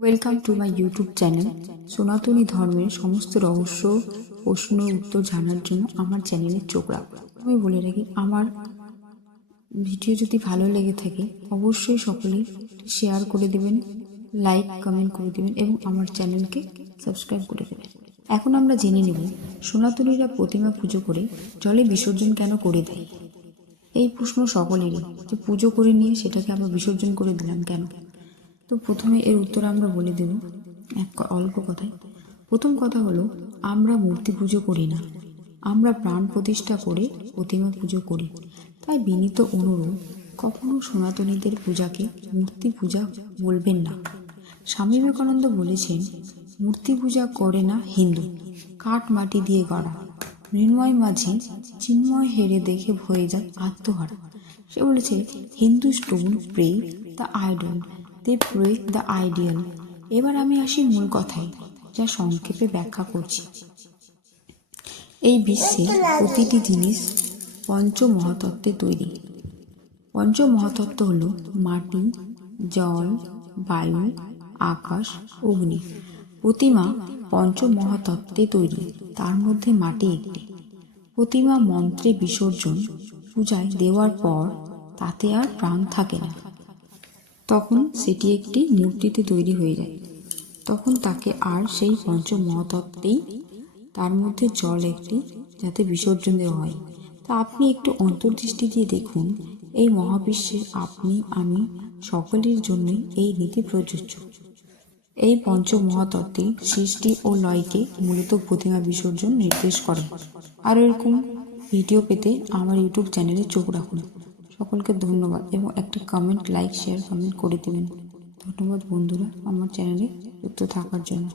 Welcome to my YouTube channel সনাতনী ধর্মের সমস্ত রহস্য, প্রশ্ন, উত্তর জানার জন্য আমার চ্যানেলে চোখ রাখুন আমি বলে রাখি আমার ভিডিও যদি ভালো লেগে থাকে, অবশ্যই সকলেই শেয়ার করে দেবেন লাইক কমেন্ট করে দেবেন এবং আমার চ্যানেলকে সাবস্ক্রাইব করে দেবেন। এখন আমরা জেনে নেব, সনাতনীরা প্রতিমা পুজো করে জলে বিসর্জন কেন করে দেয়? এই প্রশ্ন সকলেরই, যে পুজো করে নিয়ে সেটাকে আমরা বিসর্জন করে দিলাম কেন? তো প্রথমে এর উত্তর আমরা বলে দেব এক অল্প কথায়। প্রথম কথা হলো, আমরা মূর্তি পুজো করি না। আমরা প্রাণ প্রতিষ্ঠা করে প্রতিমা পুজো করি। তাই বিনীত অনুরোধ, কখনো সনাতনীদের পূজাকে মূর্তি পূজা বলবেন না। স্বামী বিবেকানন্দ বলেছেন, মূর্তি পূজা করে না হিন্দু। কাঠ মাটি দিয়ে গড়া। মৃন্ময় মাঝে চিন্ময় হেরে দেখে ভয়ে যায় আত্মহারা। সে বলেছে, Hindu stone pray the idol they pray the ideal. এবার আমি আসি মূল কথায়, যা সংক্ষেপে ব্যাখ্যা করছি। এই বিশ্বে প্রতিটি জিনিস পঞ্চ মহাতত্ত্বে তৈরি। পঞ্চ মহাতত্ত্ব হল মাটি, জল, বায়ু, আকাশ, অগ্নি। প্রতিমা পঞ্চ মহাতত্ত্বে তৈরি, তার মধ্যে মাটি একটি। প্রতিমা মন্ত্রে বিসর্জন, পূজায় দেওয়ার পর তাতে আর প্রাণ থাকে না। তখন সেটি একটি মূর্তিতে তৈরি হয়ে যায়। তখন তাকে আর সেই পঞ্চ মহাতত্ত্বেই তার মধ্যে জল একটি যাতে বিসর্জন দেওয়া হয়। তা আপনি একটু অন্তর্দৃষ্টি দিয়ে দেখুন, এই মহাবিশ্বে আপনি, আমি সকলের জন্যই এই নীতি প্রযোজ্য। এই পঞ্চ মহাতত্ত্বে সৃষ্টি ও লয়কে মূলত প্রতিমা বিসর্জন নির্দেশ করে। আর এরকম ভিডিও পেতে আমার ইউটিউব চ্যানেলে চোখ রাখুন। সকলকে ধন্যবাদ এবং একটা কমেন্ট লাইক শেয়ার কমেন্ট করে দেবেন। ধন্যবাদ বন্ধুরা, আমার চ্যানেলে যুক্ত থাকার জন্য।